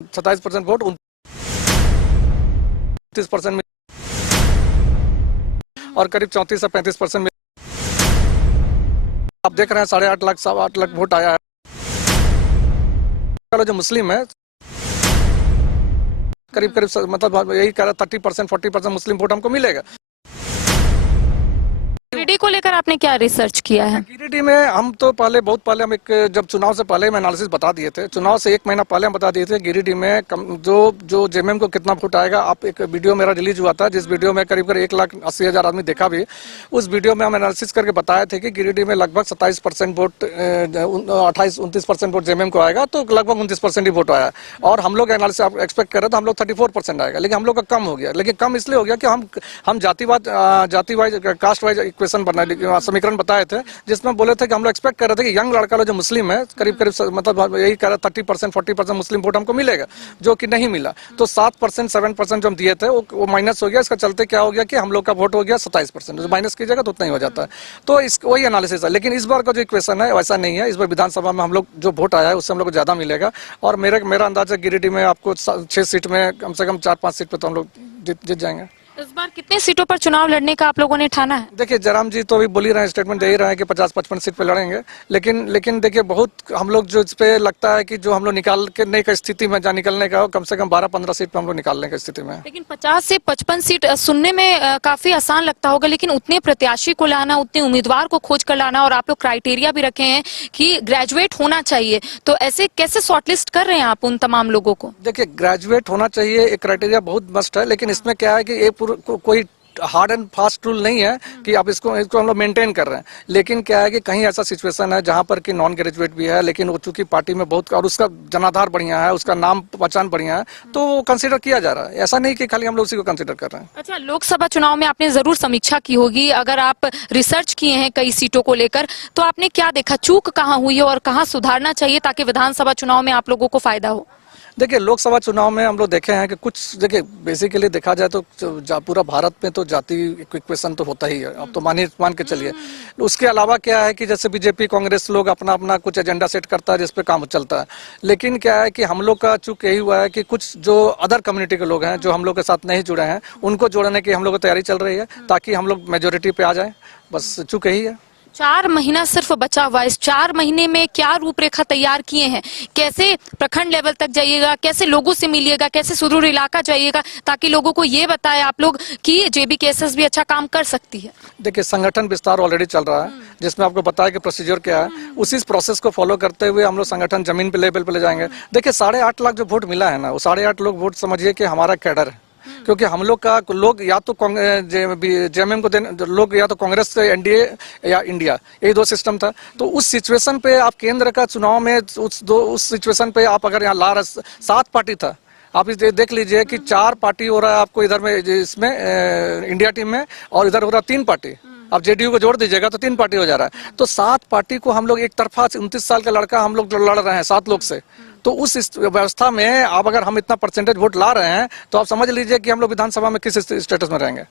27% vote 29% में और करीब 34 से 35% में आप देख रहे हैं 8.5 लाख 8 लाख वोट आया है। जो मुस्लिम है करीब करीब मतलब यही कह रहा 30% 40% मुस्लिम वोट हमको मिलेगा। गिरिडीह को लेकर आपने क्या रिसर्च किया है? गिरिडीह में हम तो बहुत पहले हम जब चुनाव से पहले हम एनालिसिस बता दिए थे, चुनाव से 1 महीना पहले हम बता दिए थे गिरिडीह में जो जेएमएम को कितना वोट आएगा। आप एक वीडियो मेरा रिलीज हुआ था जिस वीडियो में करीब 1,80,000 आदमी देखा भी। उस वीडियो में हम एनालिसिस करके बताए थे कि गिरिडीह में लगभग 27% वोट 28-29% वोट जेएमएम को आएगा, तो लगभग 29% ही वोट आया। और हम लोग एनालिसिस एक्सपेक्ट कर रहे थे हम लोग 34% आएगा, लेकिन हम लोग का कम हो गया। लेकिन कम इसलिए हो गया कि हम जाति वाइज कास्ट वाइज इक्वेशन समीकरण बताए थे, जिसमें बोले थे कि हम लोग एक्सपेक्ट कर रहे थे कि यंग लड़का जो मुस्लिम है करीब करीब मतलब यही कह रहा 30% 40% मुस्लिम वोट हमको मिलेगा, जो कि नहीं मिला। तो 7% 7% जो हम दिए थे वो माइनस हो गया। इसका चलते क्या हो गया कि हम लोग का वोट हो गया 27%, जो माइनस कीजिएगा तो उतना ही हो जाता है। तो वही एनालिसिस है। लेकिन इस बार का जो इक्वेशन है वैसा नहीं है। इस बार विधानसभा में हम लोग जो वोट आया है उससे हम लोग को ज्यादा मिलेगा। और मेरा अंदाजा गिरिडीह में आपको 6 सीट में कम से कम 4-5 सीट पे तो हम लोग जीत जाएंगे। इस बार कितने सीटों पर चुनाव लड़ने का आप लोगों ने ठाना है? देखिए जयराम जी तो अभी बोल ही रहे हैं, स्टेटमेंट दे ही रहे हैं कि 50-55 सीट पे लड़ेंगे। लेकिन देखिए बहुत हम लोग जो इस पे लगता है कि जो हम लोग निकालने की स्थिति में जहाँ निकलने का हो कम से कम 12-15 सीट पे हम लोग निकालने की स्थिति में। लेकिन 50 से 55 सीट सुनने में काफी आसान लगता होगा, लेकिन उतने प्रत्याशी को लाना, उतने उम्मीदवार को खोज कर लाना, और आप लोग क्राइटेरिया भी रखे हैं कि ग्रेजुएट होना चाहिए, तो ऐसे कैसे शॉर्टलिस्ट कर रहे हैं आप उन तमाम लोगों को? देखिए ग्रेजुएट होना चाहिए एक क्राइटेरिया बहुत मस्ट है, लेकिन इसमें क्या है कि कोई हार्ड एंड फास्ट रूल नहीं है कि आप इसको हम लोग मेंटेन कर रहे हैं। लेकिन क्या है कि कहीं ऐसा सिचुएशन है जहां पर कि नॉन ग्रेजुएट भी है, लेकिन वो चूंकि पार्टी में बहुत और उसका जनाधार बढ़िया है, उसका नाम पहचान बढ़िया है, तो वो कंसीडर किया जा रहा है। ऐसा नहीं कि खाली हम लोग उसी को कंसीडर कर रहे हैं। अच्छा, लोकसभा चुनाव में आपने जरूर समीक्षा की होगी, अगर आप रिसर्च किए हैं कई सीटों को लेकर, तो आपने क्या देखा, चूक कहाँ हुई है और कहाँ सुधारना चाहिए ताकि विधानसभा चुनाव में आप लोगों को फायदा हो? देखिए लोकसभा चुनाव में हम लोग देखे हैं कि कुछ देखिए बेसिकली देखा जाए तो पूरा भारत में तो जाति इक्वेशन तो होता ही है, अब तो मान के चलिए। उसके अलावा क्या है कि जैसे बीजेपी कांग्रेस लोग अपना अपना कुछ एजेंडा सेट करता है जिसपे काम चलता है। लेकिन क्या है कि हम लोग का चूक यही हुआ है कि कुछ जो अदर कम्युनिटी के लोग हैं जो हम लोग के साथ नहीं जुड़े हैं, उनको जोड़ने की हम लोग की तैयारी चल रही है ताकि हम लोग मेजोरिटी पे आ जाए। बस चूक यही है। 4 महीना सिर्फ बचा हुआ है, इस 4 महीने में क्या रूपरेखा तैयार किए हैं? कैसे प्रखंड लेवल तक जाइएगा, कैसे लोगों से मिलिएगा, कैसे सुदूर इलाका जाइएगा, ताकि लोगों को ये बताए आप लोग कि जेबीकेएसएस भी अच्छा काम कर सकती है? देखिए संगठन विस्तार ऑलरेडी चल रहा है, जिसमें आपको बताया कि प्रोसीजर क्या है। उसी प्रोसेस को फॉलो करते हुए हम लोग संगठन जमीन पे लेवल पे ले जाएंगे। देखिए 8.5 लाख जो वोट मिला है ना, वो 8.5 लाख वोट समझिए कि हमारा कैडर है। क्योंकि हम लोग का लोग या तो जेएमएम को देने लोग या तो कांग्रेस से एनडीए या इंडिया, यही 2 सिस्टम था। तो उस सिचुएशन पे आप केंद्र का चुनाव में उस सिचुएशन पे आप अगर यहाँ ला रहे 7 पार्टी था, आप इस देख लीजिए कि 4 पार्टी हो रहा है आपको इधर में इसमें इंडिया टीम में, और इधर हो रहा 3 पार्टी। अब जेडीयू को जोड़ दीजिएगा तो 3 पार्टी हो जा रहा है। तो 7 पार्टी को हम लोग एक तरफा 29 साल का लड़का हम लोग लड़ रहे हैं 7 लोग से। तो उस व्यवस्था में अब अगर हम इतना परसेंटेज वोट ला रहे हैं तो आप समझ लीजिए कि हम लोग विधानसभा में किस स्टेटस में रहेंगे।